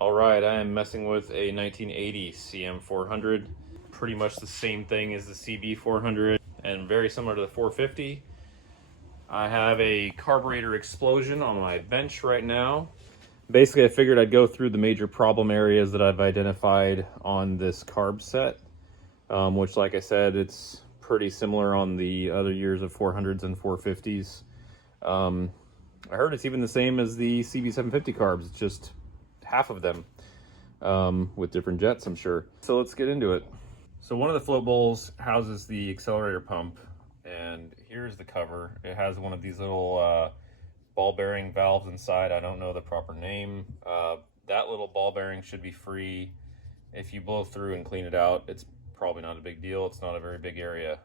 All right, I am messing with a 1980 CM400. Pretty much the same thing as the CB400 and very similar to the 450. I have a carburetor explosion on my bench right now. Basically, I figured I'd go through the major problem areas that I've identified on this carb set, which, like I said, it's pretty similar on the other years of 400s and 450s. I heard it's even the same as the CB750 carbs. It's just half of them with different jets, I'm sure. So let's get into it. So one of the float bowls houses the accelerator pump, and here's the cover. It has one of these little ball bearing valves inside. I don't know the proper name. That little ball bearing should be free. If you blow through and clean it out, it's probably not a big deal. It's not a very big area.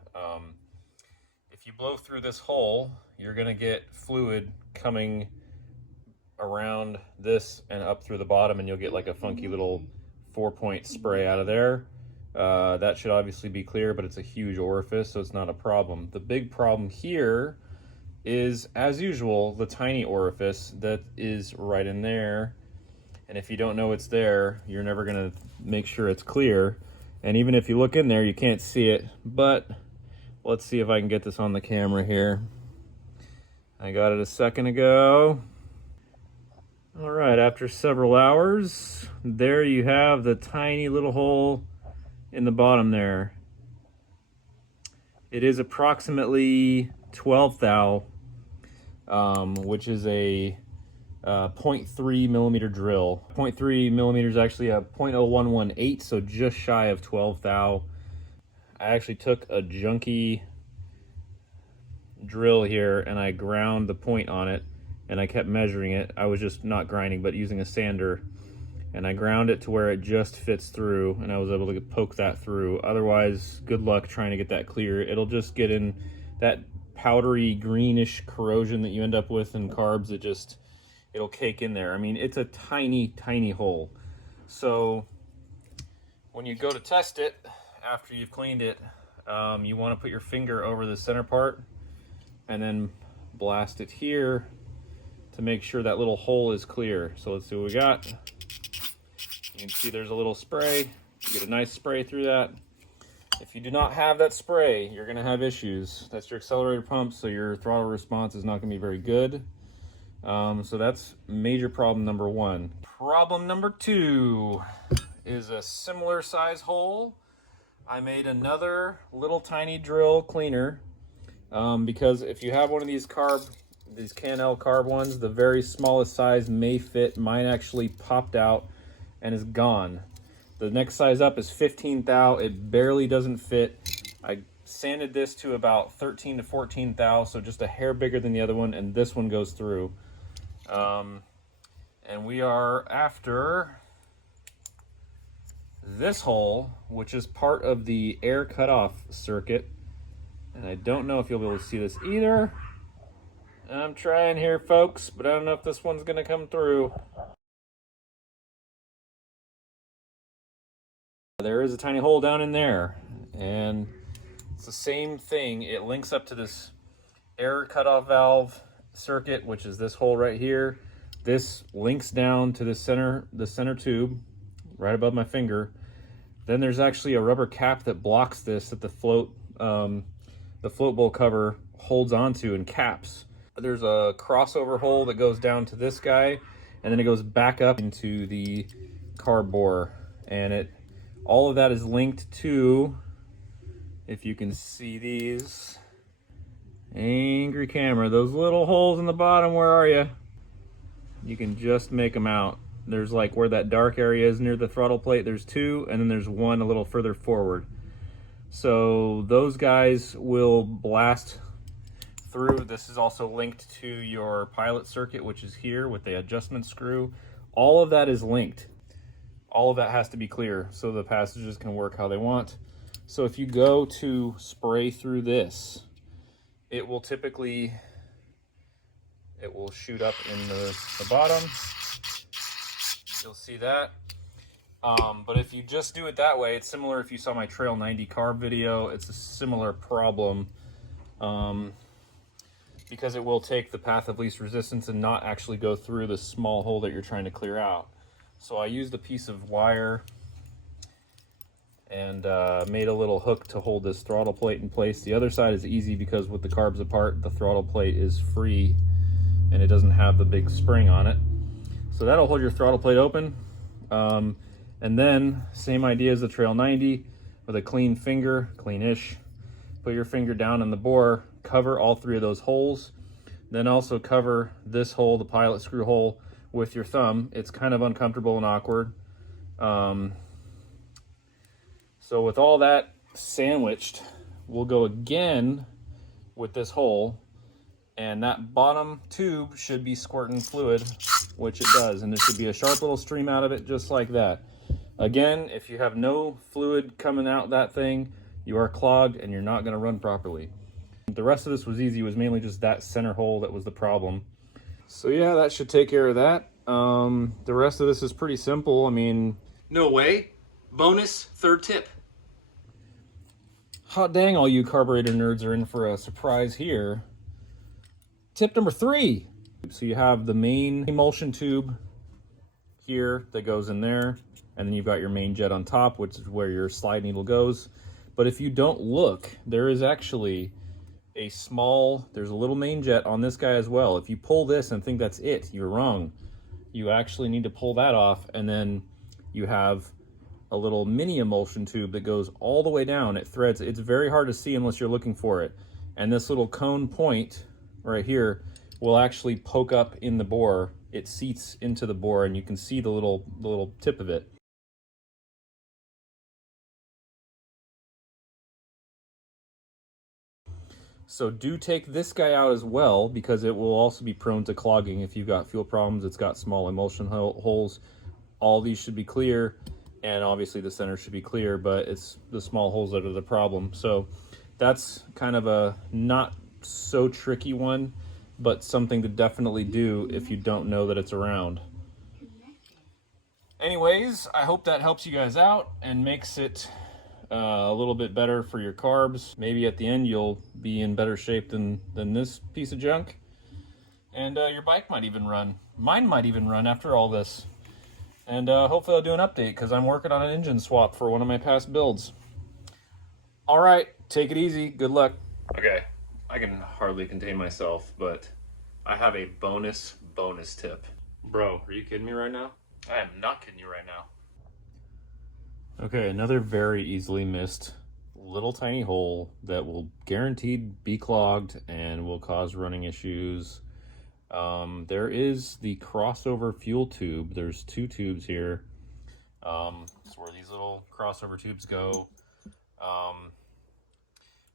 If you blow through this hole, you're gonna get fluid coming around this and up through the bottom, and you'll get like a funky little 4-point spray out of there. That should obviously be clear, but it's a huge orifice, so it's not a problem. The big problem here is, as usual, the tiny orifice that is right in there. And if you don't know it's there, you're never gonna make sure it's clear. And even if you look in there, you can't see it. But let's see if I can get this on the camera here. I got it a second ago. All right, after several hours, there you have the tiny little hole in the bottom there. It is approximately 12 thou, which is a 0.3 millimeter drill. 0.3 millimeters actually a 0.0118, so just shy of 12 thou. I actually took a junky drill here and I ground the point on it, and I kept measuring it. I was just not grinding, but using a sander, and I ground it to where it just fits through, and I was able to poke that through. Otherwise, good luck trying to get that clear. It'll just get in that powdery greenish corrosion that you end up with in carbs. It'll cake in there. I mean, it's a tiny, tiny hole. So when you go to test it after you've cleaned it, you want to put your finger over the center part and then blast it here to make sure that little hole is clear. So let's see what we got. You can see there's a little spray. You get a nice spray through that. If you do not have that spray, you're gonna have issues. That's your accelerator pump, so your throttle response is not gonna be very good. So that's major problem number one. Problem number two is a similar size hole. I made another little tiny drill cleaner because if you have one of these Can-L carb ones, the very smallest size may fit. Mine actually popped out and is gone. The next size up is 15 thou. It barely doesn't fit. I sanded this to about 13 to 14 thou, so just a hair bigger than the other one, and this one goes through. And we are after this hole, which is part of the air cutoff circuit. And I don't know if you'll be able to see this either. I'm trying here, folks, but I don't know if this one's gonna come through. There is a tiny hole down in there, and it's the same thing. It links up to this air cutoff valve circuit, which is this hole right here. This links down to the center tube right above my finger. Then there's actually a rubber cap that blocks this, that the float bowl cover holds onto and caps. There's a crossover hole that goes down to this guy, and then it goes back up into the carb bore, and all of that is linked to, if you can see these, angry camera, those little holes in the bottom. Where are you? You can just make them out. There's like where that dark area is near the throttle plate, there's two, and then there's one a little further forward. So those guys will blast through. This is also linked to your pilot circuit, which is here with the adjustment screw. All of that is linked. All of that has to be clear so the passengers can work how they want. So if you go to spray through this, it will shoot up in the bottom. You'll see that. But if you just do it that way, it's similar. If you saw my Trail 90 carb video, it's a similar problem because it will take the path of least resistance and not actually go through the small hole that you're trying to clear out. So I used a piece of wire and made a little hook to hold this throttle plate in place. The other side is easy because with the carbs apart, the throttle plate is free and it doesn't have the big spring on it. So that'll hold your throttle plate open. And then same idea as the Trail 90 with a clean finger, clean-ish. Put your finger down in the bore, cover all three of those holes. Then also cover this hole, the pilot screw hole, with your thumb. It's kind of uncomfortable and awkward. So with all that sandwiched, we'll go again with this hole, and that bottom tube should be squirting fluid, which it does, and there should be a sharp little stream out of it just like that. Again, if you have no fluid coming out that thing, you are clogged and you're not going to run properly. The rest of this was easy. It was mainly just that center hole that was the problem. So yeah, that should take care of that. The rest of this is pretty simple. I mean, no way. Bonus third tip. Hot dang, all you carburetor nerds are in for a surprise here. Tip number 3. So you have the main emulsion tube here that goes in there, and then you've got your main jet on top, which is where your slide needle goes. But if you don't look, there is actually there's a little main jet on this guy as well. If you pull this and think that's it, you're wrong. You actually need to pull that off, and then you have a little mini emulsion tube that goes all the way down. It threads. It's very hard to see unless you're looking for it. And this little cone point right here will actually poke up in the bore. It seats into the bore, and you can see the little tip of it. So do take this guy out as well, because it will also be prone to clogging. If you've got fuel problems, it's got small emulsion holes. All these should be clear, and obviously the center should be clear, but it's the small holes that are the problem. So that's kind of a not so tricky one, but something to definitely do if you don't know that it's around. Anyways, I hope that helps you guys out and makes it a little bit better for your carbs. Maybe at the end you'll be in better shape than this piece of junk, and your bike might even run. Mine might even run after all this. And hopefully I'll do an update, because I'm working on an engine swap for one of my past builds. All right, take it easy. Good luck. Okay, I can hardly contain myself, but I have a bonus tip. Bro, are you kidding me right now? I am not kidding you right now. Okay, another very easily missed little tiny hole that will guaranteed be clogged and will cause running issues. There is the crossover fuel tube. There's 2 tubes here. That's where these little crossover tubes go.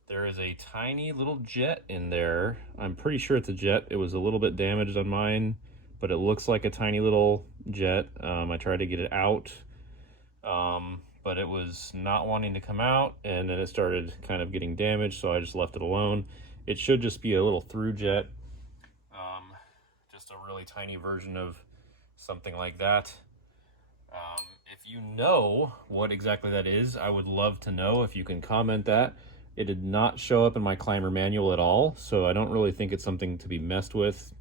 There is a tiny little jet in there. I'm pretty sure it's a jet. It was a little bit damaged on mine, but it looks like a tiny little jet. I tried to get it out, but it was not wanting to come out, and then it started kind of getting damaged, so I just left it alone. It should just be a little through jet. Just a really tiny version of something like that. If you know what exactly that is, I would love to know. If you can comment that. It did not show up in my climber manual at all, so I don't really think it's something to be messed with.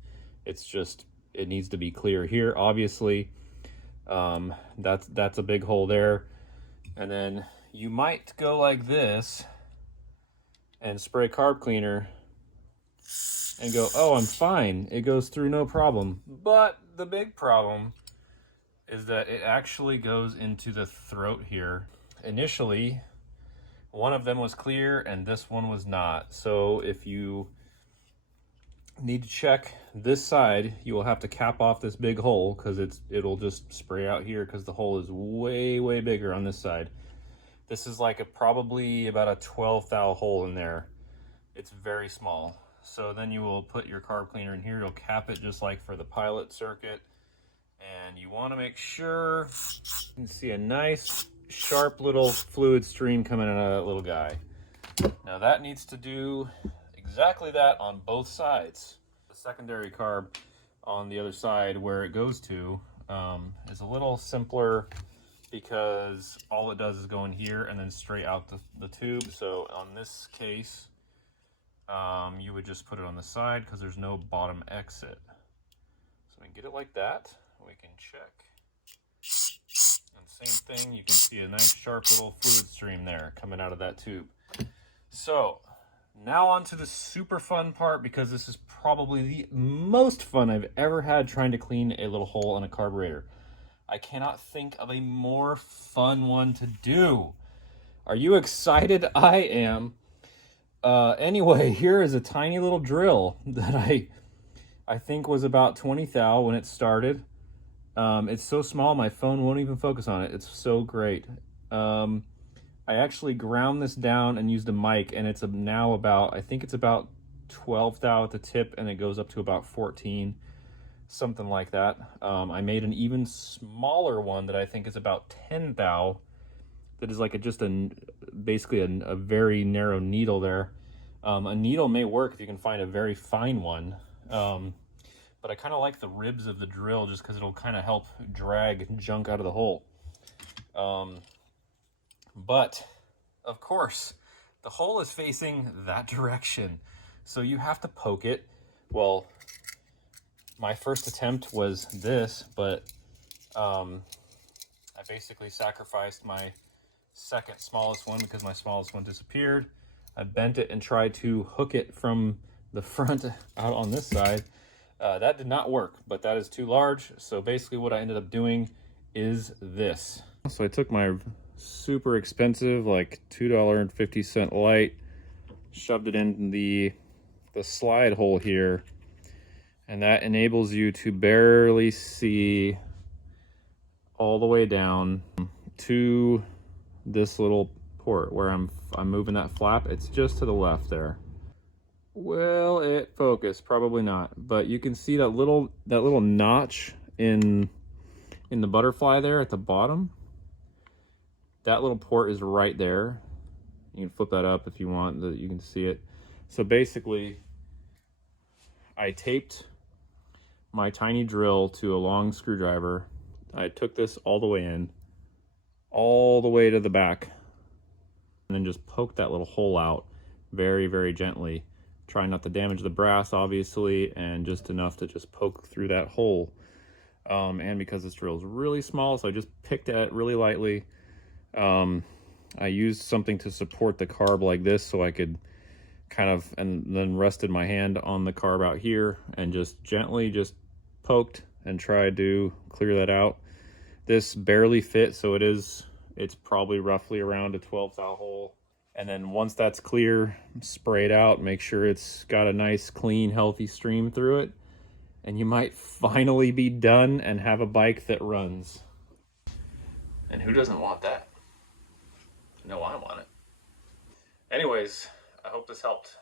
It's just, it needs to be clear here, obviously. That's a big hole there. And then you might go like this and spray carb cleaner and go, oh, I'm fine. It goes through no problem. But the big problem is that it actually goes into the throat here. Initially, one of them was clear and this one was not. So if you need to check this side, you will have to cap off this big hole, because it'll just spray out here, because the hole is way bigger on this side. This is like probably about a 12 thou hole in there. It's very small. So then you will put your carb cleaner in here. You'll cap it just like for the pilot circuit, and you want to make sure you can see a nice sharp little fluid stream coming out of that little guy. Now that needs to do exactly that on both sides. The secondary carb on the other side where it goes to is a little simpler, because all it does is go in here and then straight out the tube. So on this case, you would just put it on the side, because there's no bottom exit. So we can get it like that. We can check. thing, you can see a nice sharp little fluid stream there coming out of that tube. So now on to the super fun part, because this is probably the most fun I've ever had trying to clean a little hole on a carburetor. I cannot think of a more fun one to do. Are you excited? I am. Anyway, here is a tiny little drill that I think was about 20 thou when it started. It's so small my phone won't even focus on it. It's so great. I actually ground this down and used a mic, and it's now about, I think it's about 12 thou at the tip, and it goes up to about 14, something like that. I made an even smaller one that I think is about 10 thou, that is like basically a very narrow needle there. A needle may work if you can find a very fine one, but I kind of like the ribs of the drill just because it'll kind of help drag junk out of the hole. But of course the hole is facing that direction, so you have to poke it. Well, my first attempt was this, but I basically sacrificed my second smallest one because my smallest one disappeared. I bent it and tried to hook it from the front out on this side. That did not work, but that is too large. So basically what I ended up doing is this. So I took my super expensive, like $2.50 light, shoved it in the slide hole here, and that enables you to barely see all the way down to this little port where I'm moving that flap. It's just to the left there. Well, it focused, probably not, but you can see that little notch in the butterfly there at the bottom. That little port is right there. You can flip that up if you want, that you can see it. So basically, I taped my tiny drill to a long screwdriver. I took this all the way in, all the way to the back, and then just poked that little hole out very, very gently. Trying not to damage the brass, obviously, and just enough to just poke through that hole. And because this drill is really small, so I just picked at it really lightly. I used something to support the carb like this so I could kind of, and then rested my hand on the carb out here and just gently just poked and tried to clear that out. This barely fit, so it's probably roughly around a 12 thou hole. And then once that's clear, spray it out, make sure it's got a nice, clean, healthy stream through it, and you might finally be done and have a bike that runs. And who doesn't want that? No, I want it. Anyways, I hope this helped.